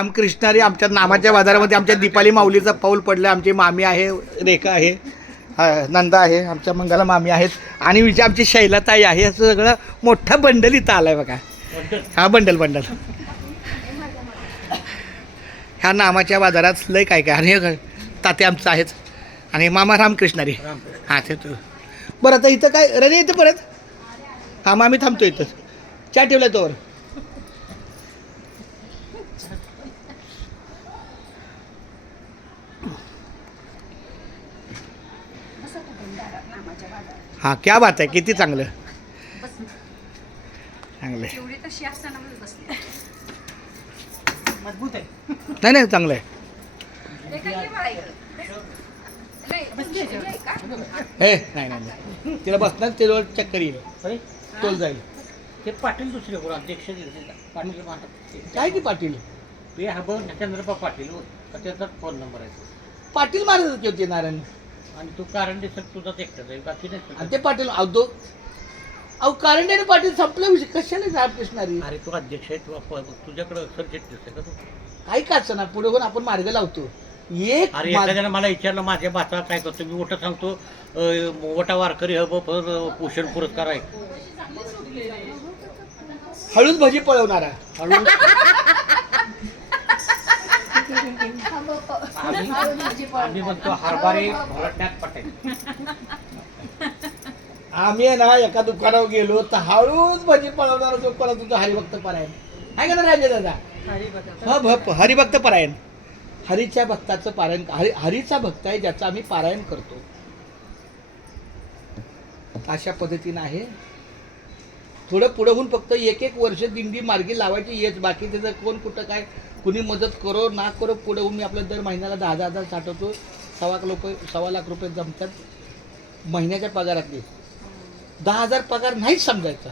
रामकृष्णारी आमच्या नामाच्या बाजारामध्ये आमच्या दीपाली माऊलीचं पाऊल पडलं. आमची मामी आहे, रेखा आहे, नंदा आहे, आमच्या मंगला मामी आहेत आणि विचार आमची शैलाताई आहे. असं सगळं मोठं बंडल इथं आलं आहे बघा. हा बंडल ह्या नामाच्या बाजारात लय काय काय आणि ताते आमचं आहेच आणि मामा रामकृष्णारी. हां ते तू बरं. आता इथं काय रणे येतं परत. हा मग आम्ही थांबतो इथं. चहा ठेवला तोवर. हां क्या बात आहे. किती चांगलं चांगलं आहे. नाही नाही चांगलं आहे. हे नाही नाही तिला बसणार त्याच्यावर चक्कर येईल, तोल जाईल. ते पाटील दुसरे कोण अध्यक्ष पाटील काय की पाटील ते हा बघ चंद्रपा पाटील त्याचाच फोन नंबर आहे. पाटील महाराज होते नारायण आणि तू कारण दिसत तुझाच एकटाच आहे बाकी नाही. आणि ते पाटील अहो कारण आणि पाटील संपला विषय. कशाने रामकृष्णारी. अरे तू अध्यक्ष आहे तू तुझ्याकडे सरचिट दिसते का तू काही का असं ना पुढे होऊन आपण मार्ग लावतो. एक अरे एखाद्यानं मला विचारलं माझ्या बाचा काय करतो मी ओटा सांगतो ओटा वारकरी हब पोषण पुरस्कार आहे. हळूच भजी पळवणारा हळू आम्ही म्हणतो हरभारे भरटण्यात पटेल. आम्ही आहे ना एका दुकानावर गेलो तर हळूच भजी पळवणारा जो कोणा तुझा हरिभक्त परायण आहे का ना राजे दादा. हरिभक्त परायण. हरीच्या भक्ताचं पारायण. हरीचा भक्त आहे ज्याचं आम्ही पारायण करतो. अशा पद्धतीनं आहे. थोडं पुढे होऊन फक्त एक वर्ष दिंडी मार्गी लावायची येच. बाकी त्याचं कोण कुठं काय कुणी मदत करो ना करो. पुढे होऊन मी आपल्या दर महिन्याला 10,000 साठवतो. 1.25 लाख रुपये जमतात महिन्याच्या पगारातले. 10,000 पगार नाहीच समजायचा.